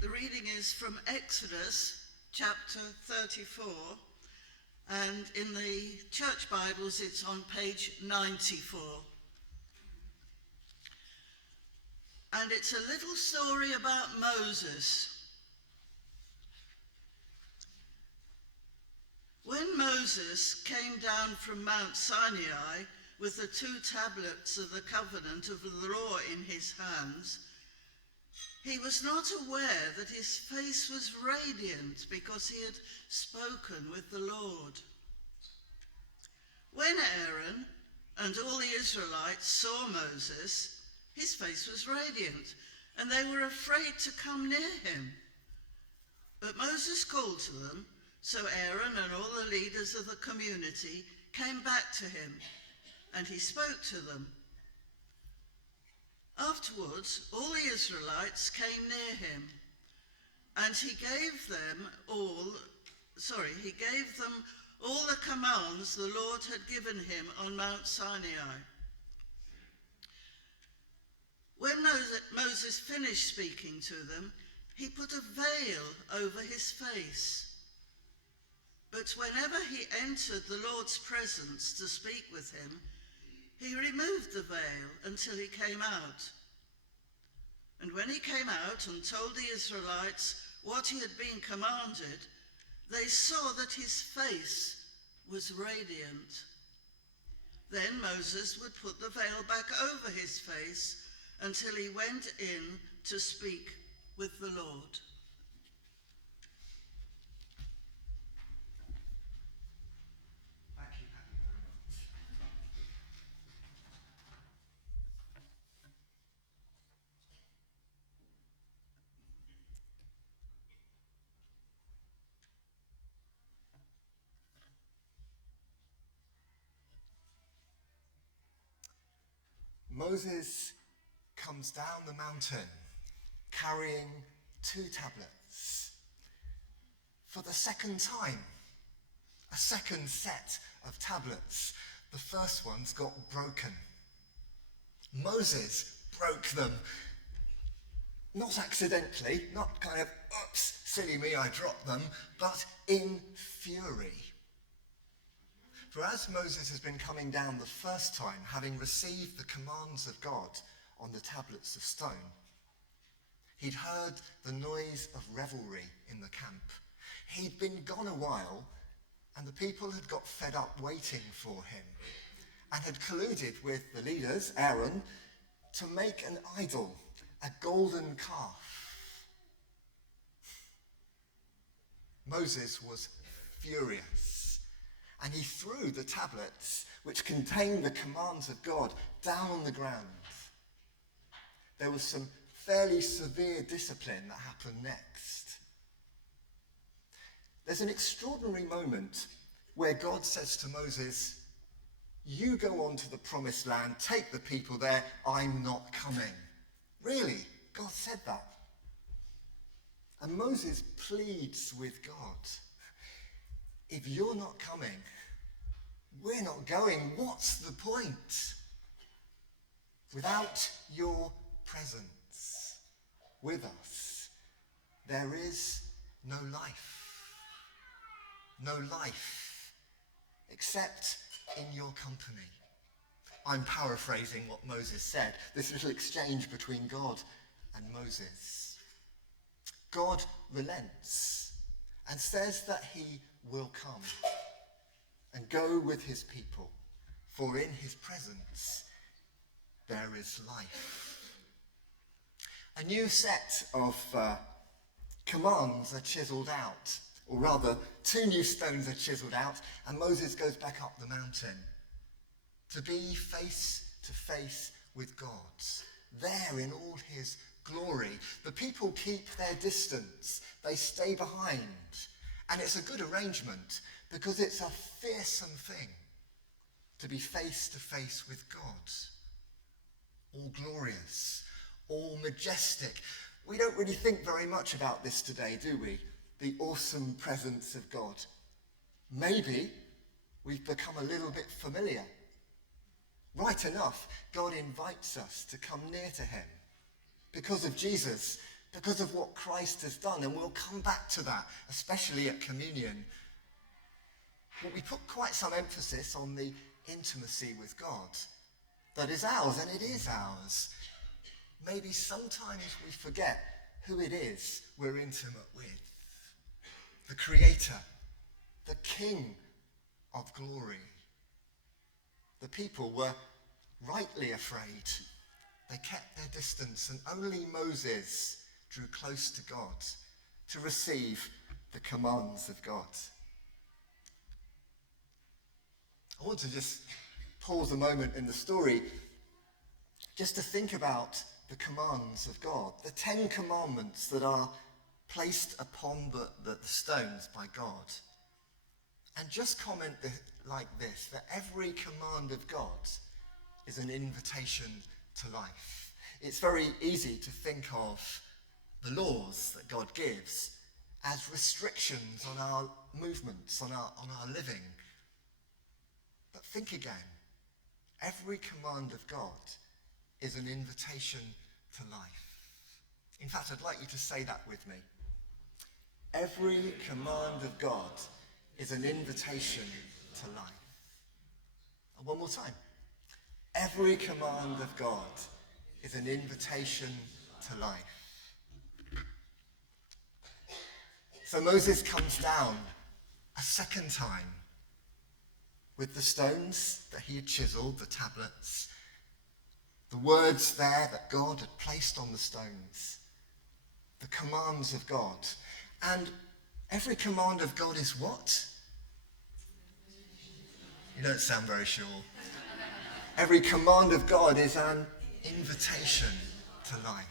The reading is from Exodus chapter 34, and in the church Bibles it's on page 94. And it's a little story about Moses. When Moses came down from Mount Sinai with the 2 tablets of the covenant of the law in his hands, he was not aware that his face was radiant because he had spoken with the Lord. When Aaron and all the Israelites saw Moses, his face was radiant, and they were afraid to come near him. But Moses called to them, so Aaron and all the leaders of the community came back to him, and he spoke to them. Afterwards, all the Israelites came near him, and he gave them all the commands the Lord had given him on Mount Sinai. When Moses finished speaking to them, he put a veil over his face. But whenever he entered the Lord's presence to speak with him, he removed the veil until he came out. And when he came out and told the Israelites what he had been commanded, they saw that his face was radiant. Then Moses would put the veil back over his face until he went in to speak with the Lord. Moses comes down the mountain carrying 2 tablets. For the second time, a second set of tablets. The first ones got broken. Moses broke them. Not accidentally, not kind of, oops, silly me, I dropped them, but in fury. For as Moses has been coming down the first time, having received the commands of God on the tablets of stone, he'd heard the noise of revelry in the camp. He'd been gone a while, and the people had got fed up waiting for him, and had colluded with the leaders, Aaron, to make an idol, a golden calf. Moses was furious. And he threw the tablets, which contained the commands of God, down on the ground. There was some fairly severe discipline that happened next. There's an extraordinary moment where God says to Moses, "You go on to the promised land, take the people there, I'm not coming." Really? God said that. And Moses pleads with God. If you're not coming, we're not going. What's the point? Without your presence with us, there is no life. No life except in your company. I'm paraphrasing what Moses said, this little exchange between God and Moses. God relents and says that he will come and go with his people, for in his presence there is life. A new set of commands are chiselled out, or rather 2 new stones are chiselled out, and Moses goes back up the mountain to be face to face with God, there in all his glory. The people keep their distance, they stay behind. And it's a good arrangement because it's a fearsome thing to be face to face with God. All glorious, all majestic. We don't really think very much about this today, do we? The awesome presence of God. Maybe we've become a little bit familiar. Right enough, God invites us to come near to him. Because of Jesus, because of what Christ has done. And we'll come back to that, especially at communion. But we put quite some emphasis on the intimacy with God that is ours, and it is ours. Maybe sometimes we forget who it is we're intimate with. The Creator, the King of glory. The people were rightly afraid. They kept their distance, and only Moses drew close to God to receive the commands of God. I want to just pause a moment in the story just to think about the commands of God, the 10 commandments that are placed upon the stones by God. And just comment like this, that every command of God is an invitation to life. It's very easy to think of the laws that God gives as restrictions on our movements, on our living. But think again. Every command of God is an invitation to life. In fact, I'd like you to say that with me. Every command of God is an invitation to life. And one more time. Every command of God is an invitation to life. So Moses comes down a second time with the stones that he had chiseled, the tablets, the words there that God had placed on the stones, the commands of God. And every command of God is what? You don't sound very sure. Every command of God is an invitation to life.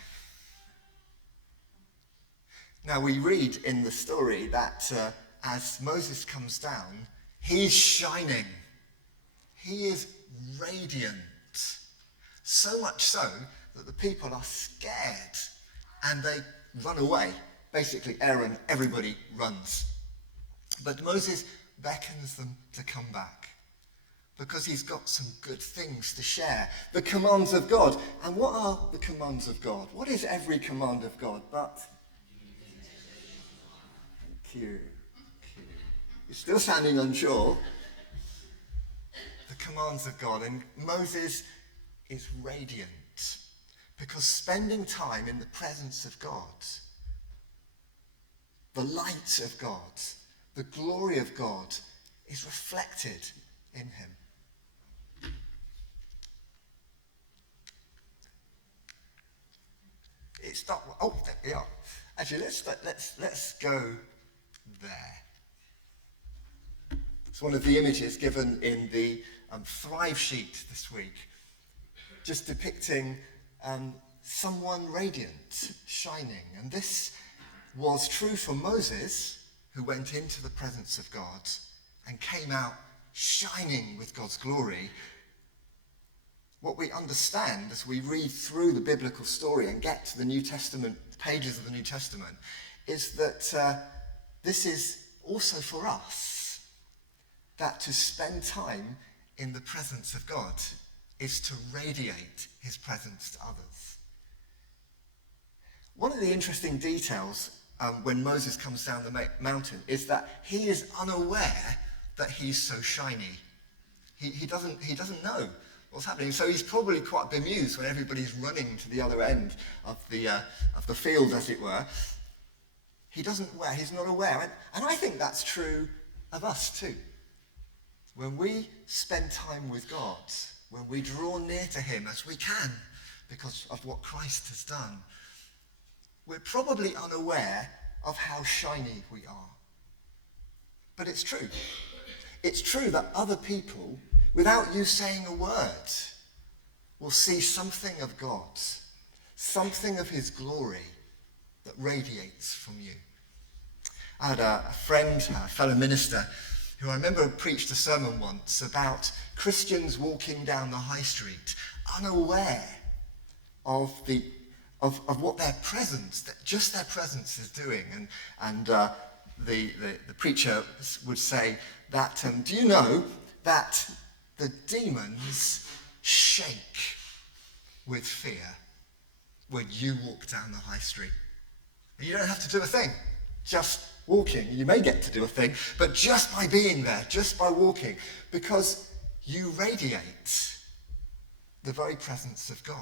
Now we read in the story that as Moses comes down, he's shining. He is radiant. So much so that the people are scared and they run away. Basically, Aaron, everybody runs. But Moses beckons them to come back because he's got some good things to share. The commands of God. And what are the commands of God? What is every command of God but? Thank you. You're still sounding unsure. The commands of God. And Moses is radiant because spending time in the presence of God, the light of God, the glory of God is reflected in him. It's not. Oh, there we are. Actually, let's go there. It's one of the images given in the Thrive sheet this week, just depicting someone radiant, shining. And this was true for Moses, who went into the presence of God and came out shining with God's glory. What we understand as we read through the biblical story and get to the New Testament, pages of the New Testament, is that this is also for us, that to spend time in the presence of God is to radiate his presence to others. One of the interesting details when Moses comes down the mountain is that he is unaware that he's so shiny. He doesn't know what's happening. So he's probably quite bemused when everybody's running to the other end of the field, as it were. He's not aware. And I think that's true of us too. When we spend time with God, when we draw near to him as we can because of what Christ has done, we're probably unaware of how shiny we are. But it's true. It's true that other people, without you saying a word, will see something of God, something of his glory that radiates from you. I had a friend, a fellow minister, who I remember preached a sermon once about Christians walking down the high street, unaware of what their presence, just their presence is doing. And the preacher would say that, do you know that the demons shake with fear when you walk down the high street? You don't have to do a thing, just walking. You may get to do a thing, but just by being there, just by walking, because you radiate the very presence of God.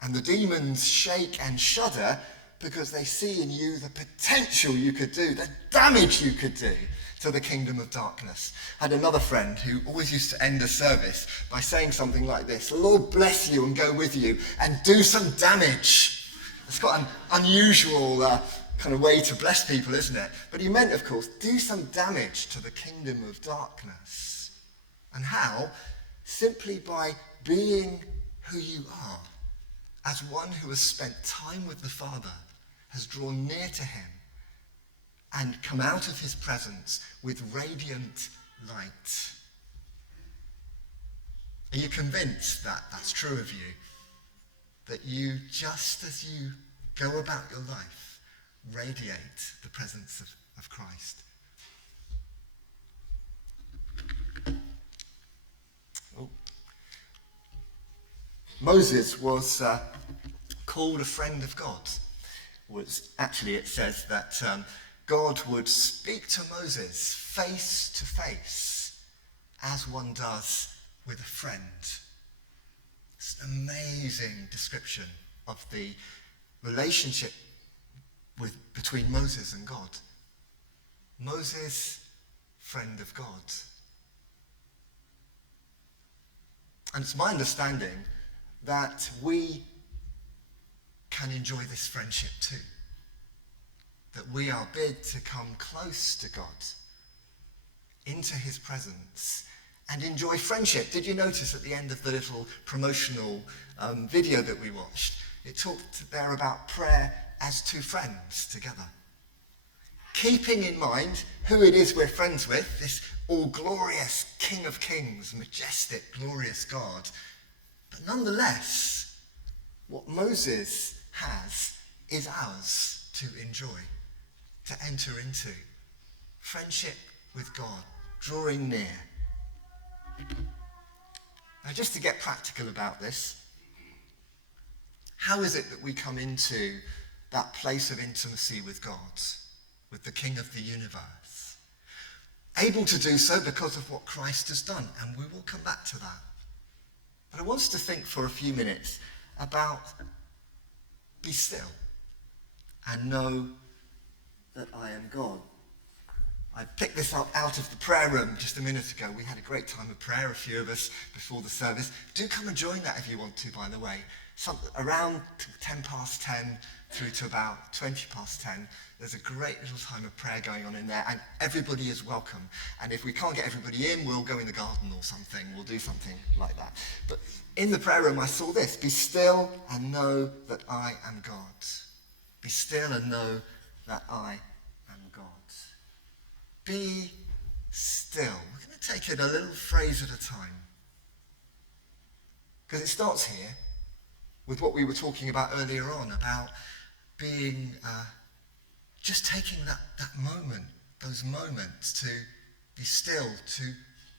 And the demons shake and shudder because they see in you the potential you could do, the damage you could do to the kingdom of darkness. I had another friend who always used to end a service by saying something like this: "The Lord bless you and go with you and do some damage." It's got an unusual kind of way to bless people, isn't it? But he meant, of course, do some damage to the kingdom of darkness. And how? Simply by being who you are, as one who has spent time with the Father, has drawn near to him, and come out of his presence with radiant light. Are you convinced that that's true of you? That you, just as you go about your life, radiate the presence of Christ? Oh. Moses was called a friend of God. It says that God would speak to Moses face to face, as one does with a friend. It's an amazing description of the relationship between Moses and God. Moses, friend of God. And it's my understanding that we can enjoy this friendship too. That we are bid to come close to God, into his presence, and enjoy friendship. Did you notice at the end of the little promotional video that we watched, it talked there about prayer as two friends together. Keeping in mind who it is we're friends with, this all-glorious King of Kings, majestic, glorious God. But nonetheless, what Moses has is ours to enjoy, to enter into. Friendship with God, drawing near. Now, just to get practical about this, how is it that we come into that place of intimacy with God, with the King of the universe? Able to do so because of what Christ has done, and we will come back to that. But I want us to think for a few minutes about be still and know that I am God. I picked this up out of the prayer room just a minute ago. We had a great time of prayer, a few of us, before the service. Do come and join that if you want to, by the way. Around 10 past 10 through to about 20 past 10, there's a great little time of prayer going on in there, and everybody is welcome. And if we can't get everybody in, we'll go in the garden or something. We'll do something like that. But in the prayer room, I saw this: be still and know that I am God. Be still and know that I am God. Be still. We're going to take it a little phrase at a time, because it starts here with what we were talking about earlier on, about being, just taking that moment, those moments to be still, to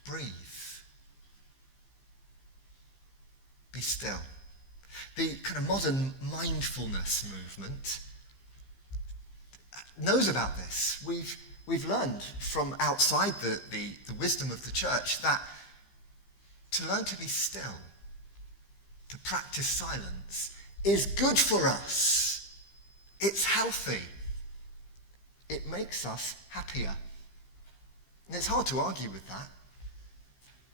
breathe. Be still. The kind of modern mindfulness movement knows about this. We've learned from outside the wisdom of the church that to learn to be still, to practice silence, is good for us. It's healthy. It makes us happier. And it's hard to argue with that.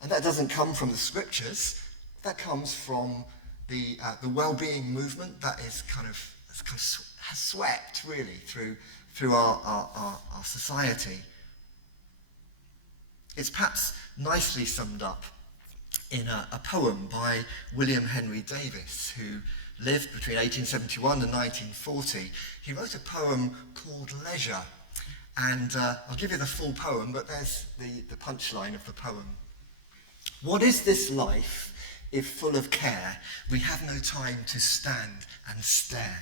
And that doesn't come from the scriptures. That comes from the well-being movement that has swept really through our society. It's perhaps nicely summed up in a poem by William Henry Davis, who lived between 1871 and 1940. He wrote a poem called Leisure. And I'll give you the full poem, but there's the punchline of the poem. What is this life if full of care we have no time to stand and stare?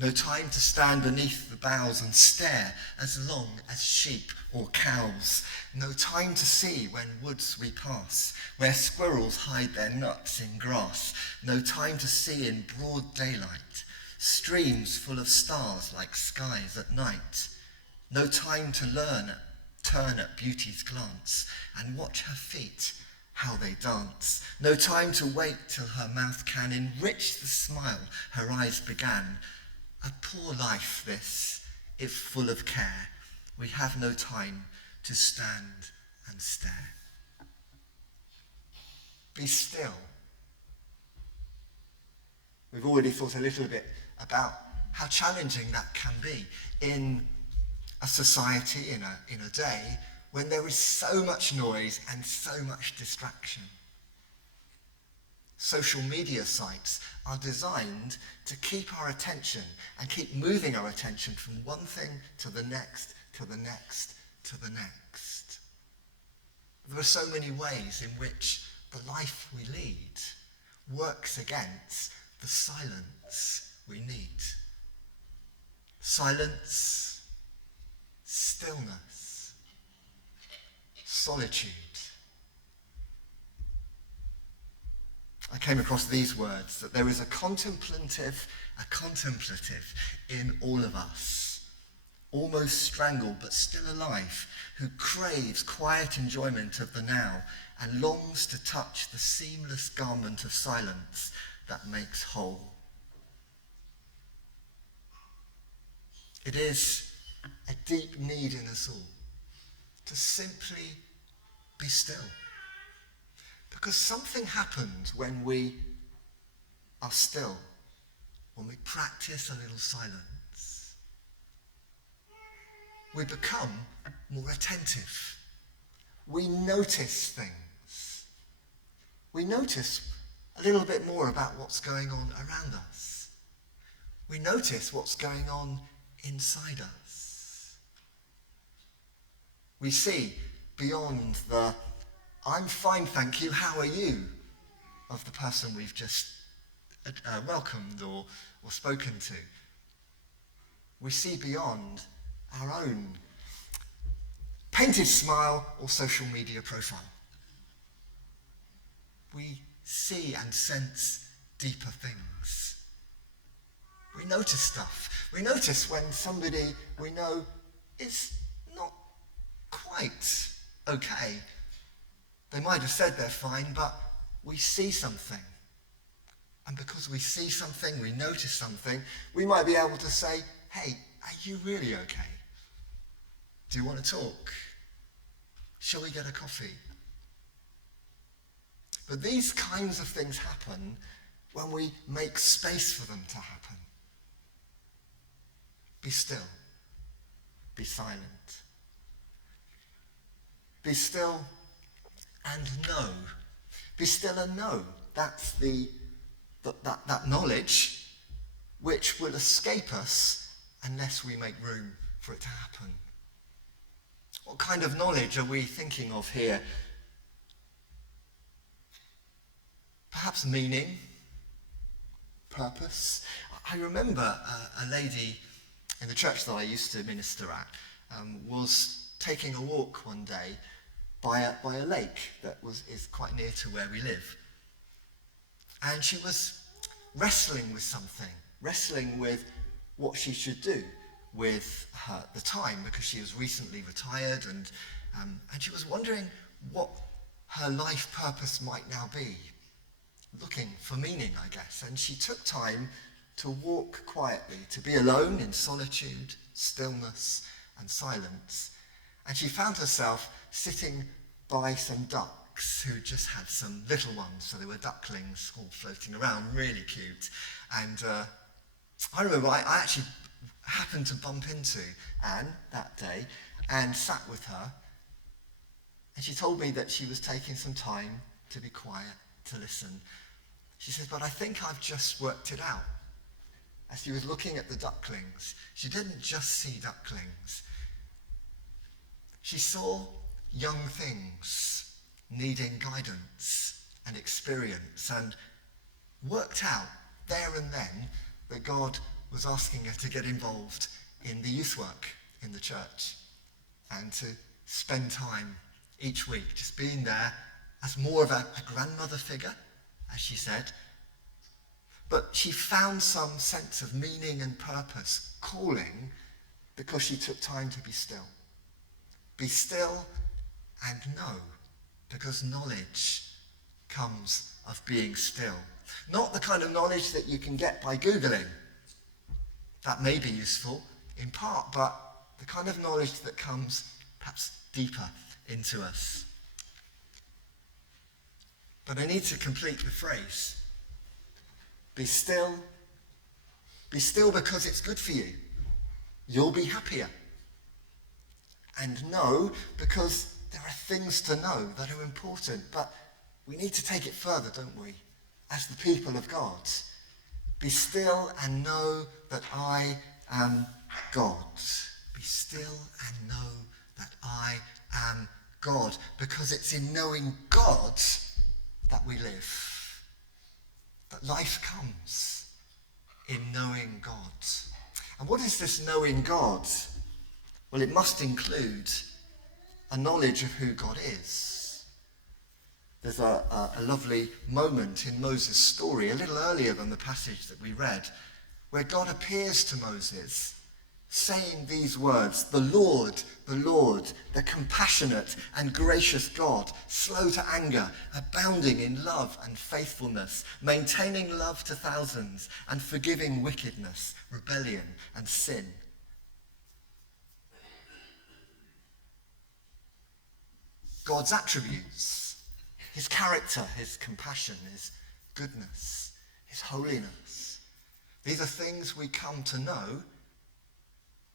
No time to stand beneath the boughs and stare as long as sheep or cows. No time to see when woods we pass, where squirrels hide their nuts in grass. No time to see in broad daylight streams full of stars like skies at night. No time to turn at beauty's glance, and watch her feet, how they dance. No time to wait till her mouth can enrich the smile her eyes began. A poor life this, if full of care. We have no time to stand and stare. Be still. We've already thought a little bit about how challenging that can be in a society, in a day, when there is so much noise and so much distraction. Social media sites are designed to keep our attention and keep moving our attention from one thing to the next, to the next, to the next. There are so many ways in which the life we lead works against the silence we need. Silence, stillness, solitude. I came across these words, that there is a contemplative in all of us, almost strangled but still alive, who craves quiet enjoyment of the now and longs to touch the seamless garment of silence that makes whole. It is a deep need in us all to simply be still. Because something happens when we are still, when we practice a little silence. We become more attentive. We notice things. We notice a little bit more about what's going on around us. We notice what's going on inside us. We see beyond the "I'm fine, thank you, how are you?" of the person we've just welcomed or spoken to. We see beyond our own painted smile or social media profile. We see and sense deeper things. We notice stuff. We notice when somebody we know is not quite okay. They might have said they're fine, but we see something. And because we see something, we notice something, we might be able to say, "Hey, are you really okay? Do you want to talk? Shall we get a coffee?" But these kinds of things happen when we make space for them to happen. Be still. Be silent. Be still and know. Be still and know. That's that knowledge which will escape us unless we make room for it to happen. What kind of knowledge are we thinking of here? Perhaps meaning, purpose. I remember a lady in the church that I used to minister at was taking a walk one day by a lake that is quite near to where we live. And she was wrestling with something, wrestling with what she should do with the time, because she was recently retired, and she was wondering what her life purpose might now be, looking for meaning, I guess. And she took time to walk quietly, to be alone in solitude, stillness, and silence. And she found herself sitting by some ducks who just had some little ones, so they were ducklings all floating around, really cute. And I remember I actually happened to bump into Anne that day and sat with her, and she told me that she was taking some time to be quiet, to listen. She said, "But I think I've just worked it out." As she was looking at the ducklings, she didn't just see ducklings. She saw young things needing guidance and experience, and worked out there and then that God was asking her to get involved in the youth work in the church and to spend time each week just being there as more of a grandmother figure, as she said, but she found some sense of meaning and purpose, calling, because she took time to be still. Be still and know, because knowledge comes of being still. Not the kind of knowledge that you can get by Googling. That may be useful in part, but the kind of knowledge that comes perhaps deeper into us. But I need to complete the phrase. Be still because it's good for you. You'll be happier. And know because there are things to know that are important, but we need to take it further, don't we? As the people of God. Be still and know that I am God. Be still and know that I am God, because it's in knowing God that we live. That life comes in knowing God. And what is this knowing God? Well, it must include a knowledge of who God is. There's a lovely moment in Moses' story, a little earlier than the passage that we read, where God appears to Moses saying these words, the Lord, the compassionate and gracious God, slow to anger, abounding in love and faithfulness, maintaining love to thousands, and forgiving wickedness, rebellion, and sin. God's attributes, his character, his compassion, his goodness, his holiness. These are things we come to know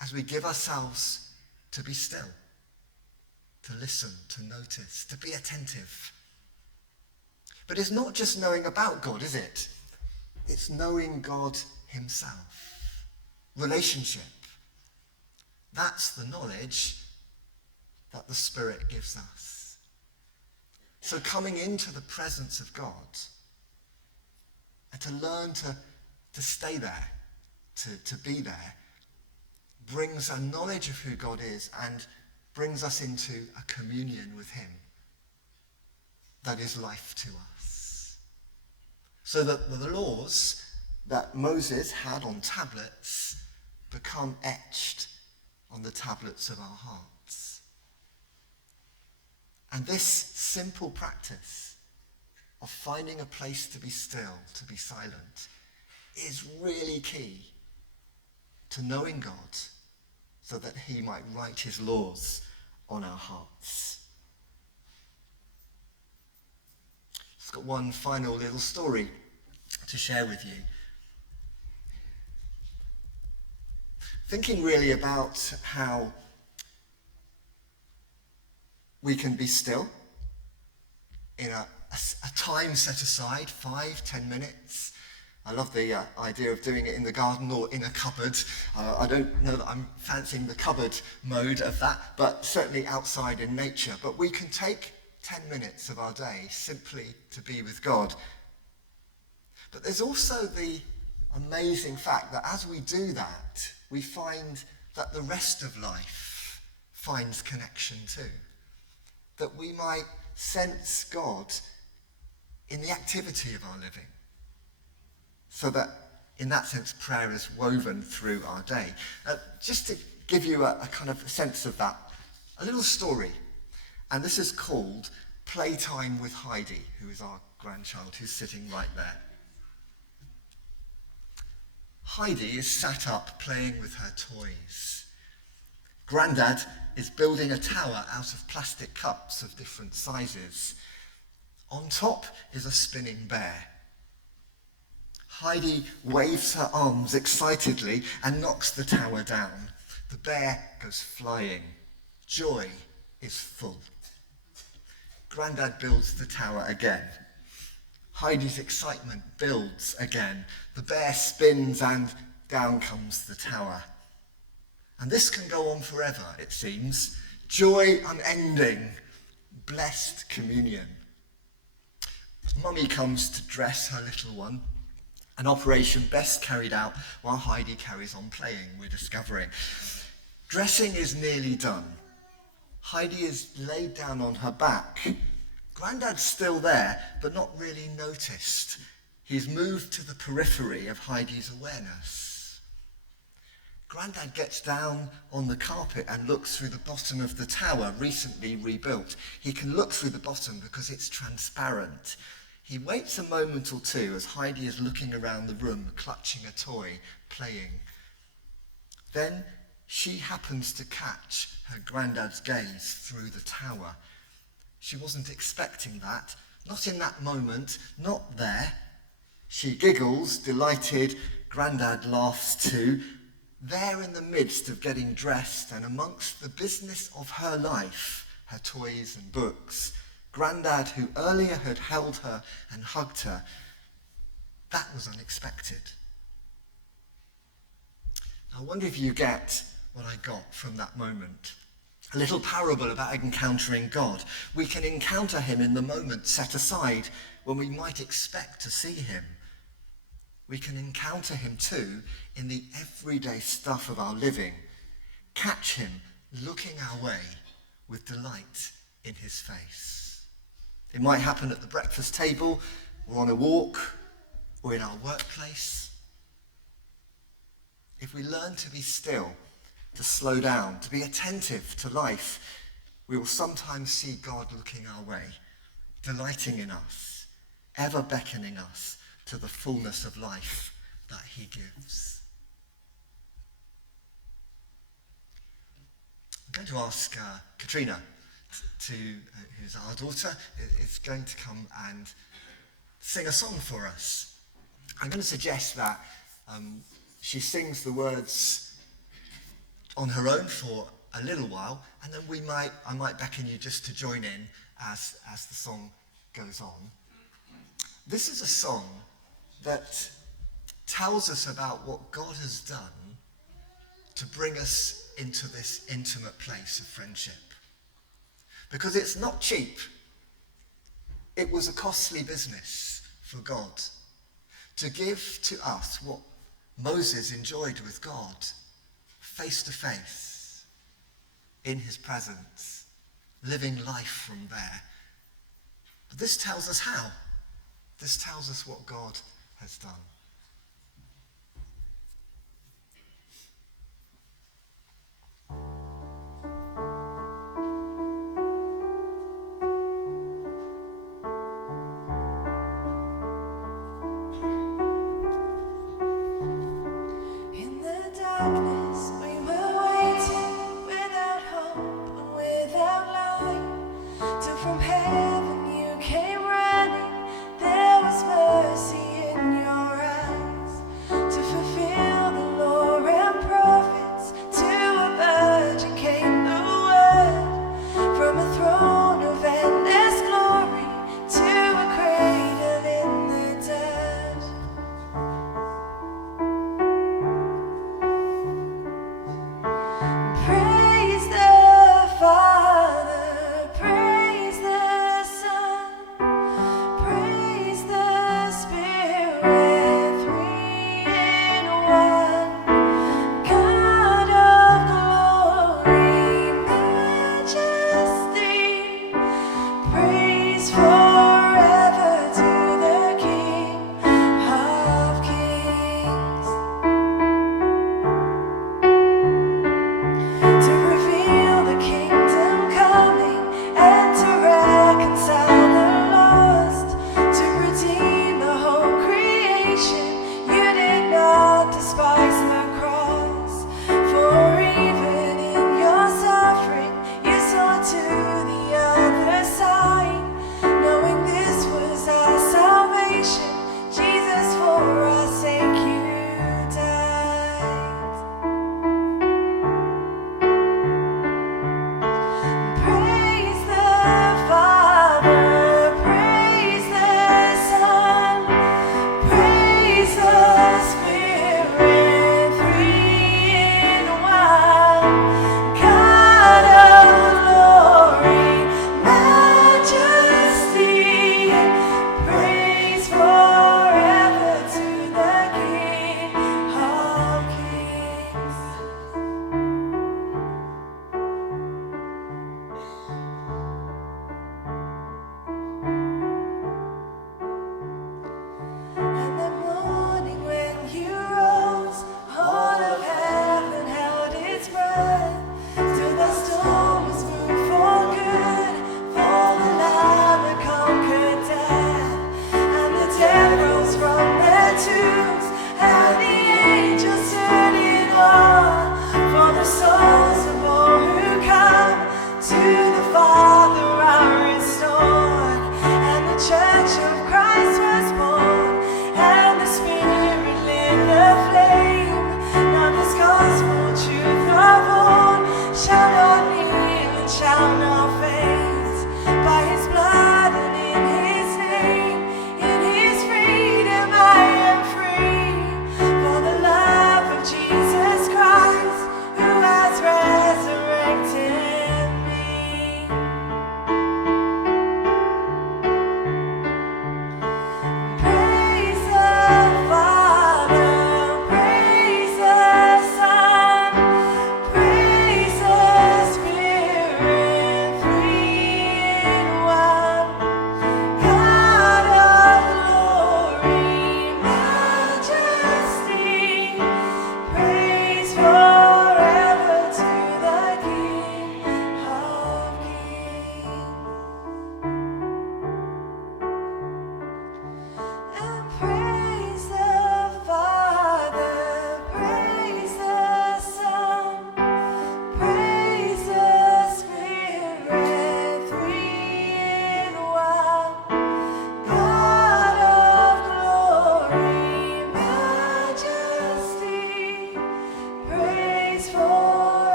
as we give ourselves to be still, to listen, to notice, to be attentive. But it's not just knowing about God, is it? It's knowing God himself. Relationship. That's the knowledge that the Spirit gives us. So coming into the presence of God and to learn to stay there, to be there, brings a knowledge of who God is and brings us into a communion with him that is life to us. So that the laws that Moses had on tablets become etched on the tablets of our hearts. And this simple practice of finding a place to be still, to be silent, is really key to knowing God so that he might write his laws on our hearts. I've got one final little story to share with you. Thinking really about how we can be still in a time set aside, 5-10 minutes. I love the idea of doing it in the garden or in a cupboard. I don't know that I'm fancying the cupboard mode of that, but certainly outside in nature. But we can take 10 minutes of our day simply to be with God. But there's also the amazing fact that as we do that, we find that the rest of life finds connection too. That we might sense God in the activity of our living. So that, in that sense, prayer is woven through our day. Just to give you a kind of sense of that, a little story. And this is called Playtime with Heidi, who is our grandchild, who's sitting right there. Heidi is sat up playing with her toys. Grandad is building a tower out of plastic cups of different sizes. On top is a spinning bear. Heidi waves her arms excitedly and knocks the tower down. The bear goes flying. Joy is full. Grandad builds the tower again. Heidi's excitement builds again. The bear spins and down comes the tower. And this can go on forever, it seems. Joy unending. Blessed communion. Mummy comes to dress her little one. An operation best carried out while Heidi carries on playing, we're discovering. Dressing is nearly done. Heidi is laid down on her back. Grandad's still there, but not really noticed. He's moved to the periphery of Heidi's awareness. Grandad gets down on the carpet and looks through the bottom of the tower, recently rebuilt. He can look through the bottom because it's transparent. He waits a moment or two as Heidi is looking around the room, clutching a toy, playing. Then she happens to catch her granddad's gaze through the tower. She wasn't expecting that, not in that moment, not there. She giggles, delighted. Grandad laughs too. There in the midst of getting dressed and amongst the business of her life, her toys and books, Grandad, who earlier had held her and hugged her, that was unexpected. I wonder if you get what I got from that moment. A little parable about encountering God. We can encounter him in the moment set aside when we might expect to see him. We can encounter him too in the everyday stuff of our living. Catch him looking our way with delight in his face. It might happen at the breakfast table, or on a walk, or in our workplace. If we learn to be still, to slow down, to be attentive to life, we will sometimes see God looking our way, delighting in us, ever beckoning us to the fullness of life that he gives. I'm going to ask Katrina, who's our daughter, is going to come and sing a song for us. I'm going to suggest that she sings the words on her own for a little while, and then I might beckon you just to join in as the song goes on. This is a song that tells us about what God has done to bring us into this intimate place of friendship. Because it's not cheap. It was a costly business for God to give to us what Moses enjoyed with God, face to face, in his presence, living life from there. But this tells us how. This tells us what God has done.